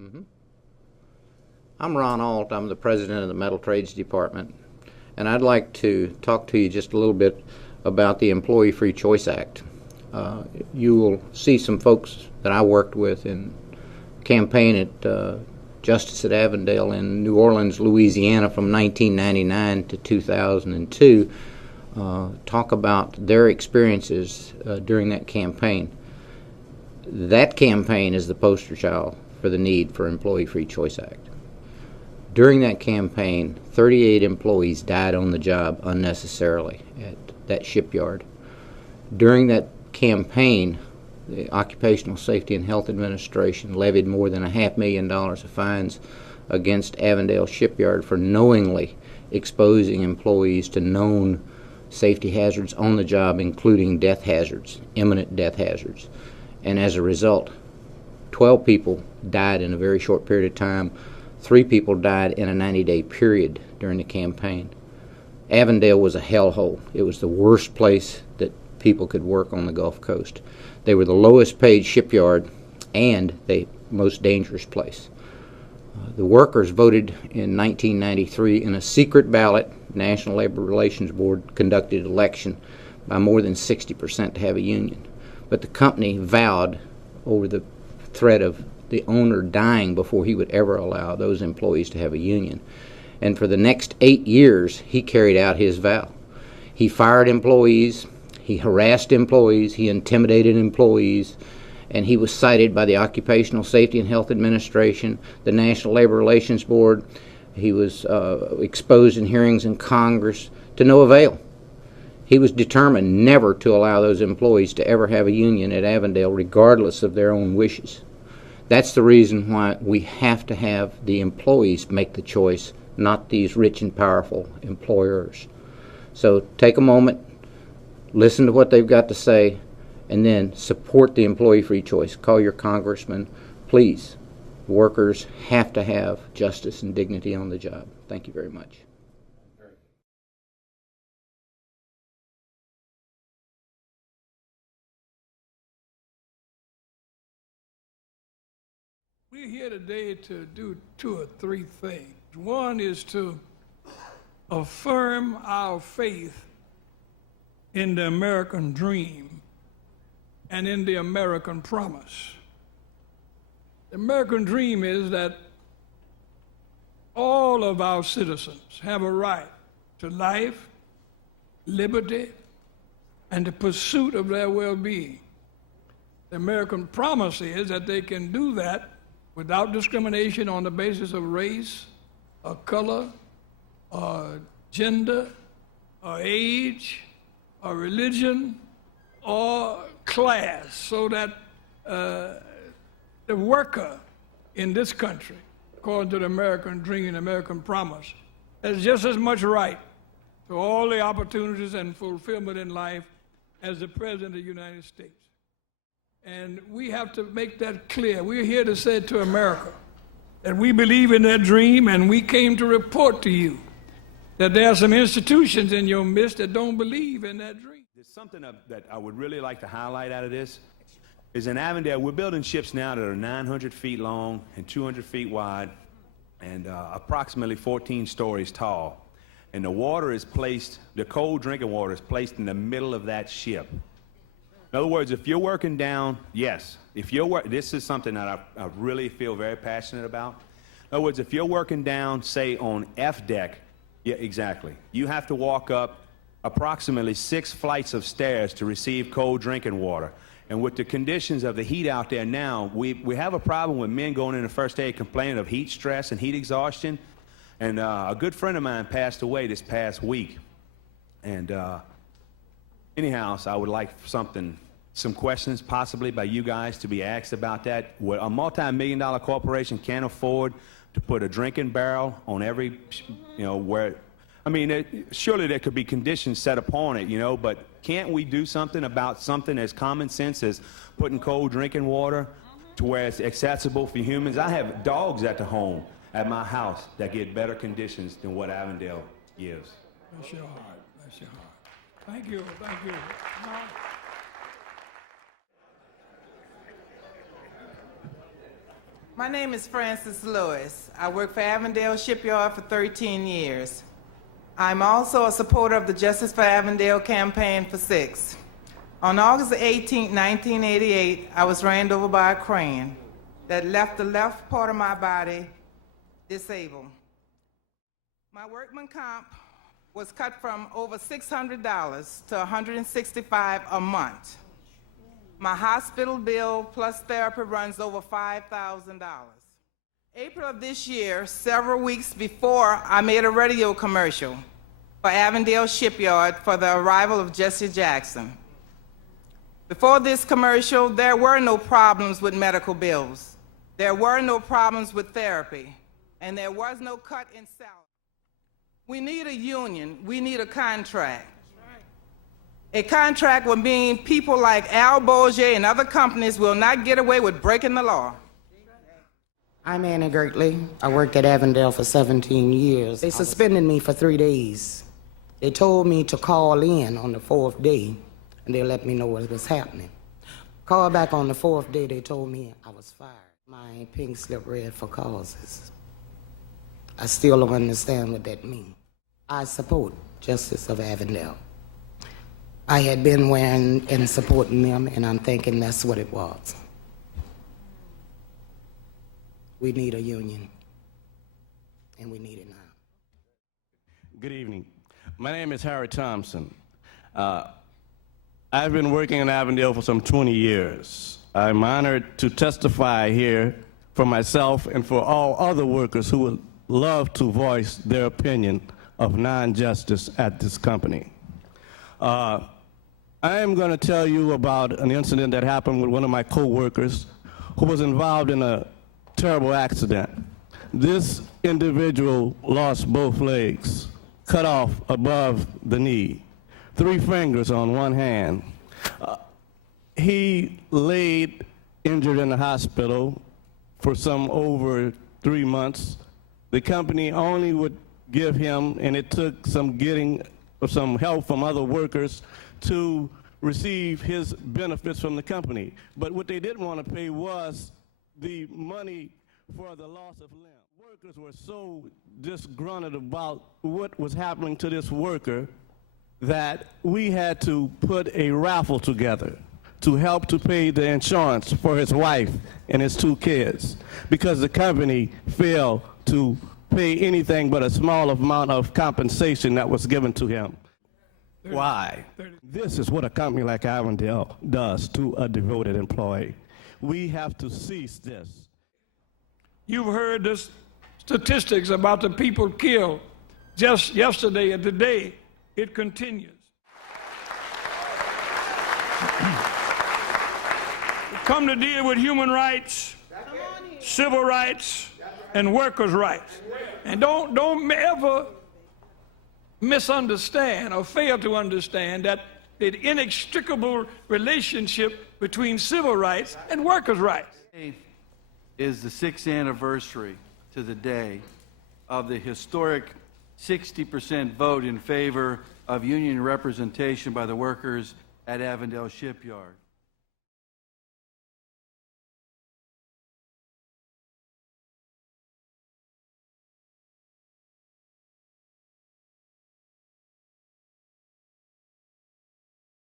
I'm Ron Alt. I'm the president of the Metal Trades Department, and I'd like to talk to you just a little bit about the Employee Free Choice Act. You will see some folks that I worked with in campaign at Justice at Avondale in New Orleans, Louisiana from 1999 to 2002 talk about their experiences during that campaign. That campaign is the poster child for the need for Employee Free Choice Act. During that campaign, 38 employees died on the job unnecessarily at that shipyard. During that campaign, the Occupational Safety and Health Administration levied more than $500,000 of fines against Avondale Shipyard for knowingly exposing employees to known safety hazards on the job, including death hazards, imminent death hazards. And as a result, 12 people died in a very short period of time. 3 people died in a 90-day period during the campaign. Avondale was a hellhole. It was the worst place that people could work on the Gulf Coast. They were the lowest paid shipyard and the most dangerous place. The workers voted in 1993 in a secret ballot. National Labor Relations Board conducted election by more than 60% to have a union. But the company vowed, over the threat of the owner dying before he would ever allow those employees to have a union. And for the next 8 years, he carried out his vow. He fired employees, he harassed employees, he intimidated employees, and he was cited by the Occupational Safety and Health Administration, the National Labor Relations Board. He was exposed in hearings in Congress to no avail. He was determined never to allow those employees to ever have a union at Avondale, regardless of their own wishes. That's the reason why we have to have the employees make the choice, not these rich and powerful employers. So take a moment, listen to what they've got to say, and then support the employee free choice. Call your congressman. Please, workers have to have justice and dignity on the job. Thank you very much. We're here today to do 2 or 3 things. One is to affirm our faith in the American dream and in the American promise. The American dream is that all of our citizens have a right to life, liberty, and the pursuit of their well-being. The American promise is that they can do that without discrimination on the basis of race, or color, or gender, or age, or religion, or class, so that the worker in this country, according to the American dream and American promise, has just as much right to all the opportunities and fulfillment in life as the President of the United States. And we have to make that clear. We're here to say to America that we believe in that dream, and we came to report to you that there are some institutions in your midst that don't believe in that dream. There's something that I would really like to highlight out of this is in Avondale, we're building ships now that are 900 feet long and 200 feet wide and approximately 14 stories tall. And the water is placed, the cold drinking water is placed in the middle of that ship. In other words, if you're working down, yes, this is something that I really feel very passionate about. In other words, if you're working down, say, on F deck, yeah, exactly, you have to walk up approximately 6 flights of stairs to receive cold drinking water. And with the conditions of the heat out there now, we have a problem with men going into first aid complaining of heat stress and heat exhaustion. And a good friend of mine passed away this past week. And anyhow, so I would like some questions possibly by you guys to be asked about that. What a multi-million-dollar corporation can't afford to put a drinking barrel on every, where, I mean, surely there could be conditions set upon it, but can't we do something about something as common sense as putting cold drinking water to where it's accessible for humans? I have dogs at the home at my house that get better conditions than what Avondale gives. Bless your heart. Bless your heart. Thank you. Thank you. My name is Frances Lewis. I work for Avondale Shipyard for 13 years. I'm also a supporter of the Justice for Avondale campaign for 6. On August 18, 1988, I was ran over by a crane that left the left part of my body disabled. My workman comp was cut from over $600 to $165 a month. My hospital bill plus therapy runs over $5,000. April of this year, several weeks before, I made a radio commercial for Avondale Shipyard for the arrival of Jesse Jackson. Before this commercial, there were no problems with medical bills. There were no problems with therapy, and there was no cut in salary. We need a union. We need a contract. A contract will mean people like Al Bourget and other companies will not get away with breaking the law. I'm Annie Gertley. I worked at Avondale for 17 years. They suspended me for 3 days. They told me to call in on the 4th day, and they let me know what was happening. Called back on the 4th day, they told me I was fired. My pink slip read for causes. I still don't understand what that means. I support Justice of Avondale. I had been wearing and supporting them, and I'm thinking that's what it was. We need a union, and we need it now. Good evening. My name is Harry Thompson. I've been working in Avondale for some 20 years. I'm honored to testify here for myself and for all other workers who would love to voice their opinion of non-justice at this company. I am going to tell you about an incident that happened with one of my co-workers who was involved in a terrible accident. This individual lost both legs, cut off above the knee, 3 fingers on one hand. He laid injured in the hospital for some over 3 months. The company only would give him, and it took some getting some help from other workers to receive his benefits from the company. But what they didn't want to pay was the money for the loss of limb. Workers were so disgruntled about what was happening to this worker that we had to put a raffle together to help to pay the insurance for his wife and his 2 kids, because the company failed to pay anything but a small amount of compensation that was given to him. Why? This is what a company like Avondale does to a devoted employee. We have to cease this. You've heard the statistics about the people killed just yesterday, and today it continues. We come to deal with human rights, civil rights, and workers' rights. And don't ever misunderstand or fail to understand that the inextricable relationship between civil rights and workers' rights. Today is the 6th anniversary to the day of the historic 60% vote in favor of union representation by the workers at Avondale Shipyard.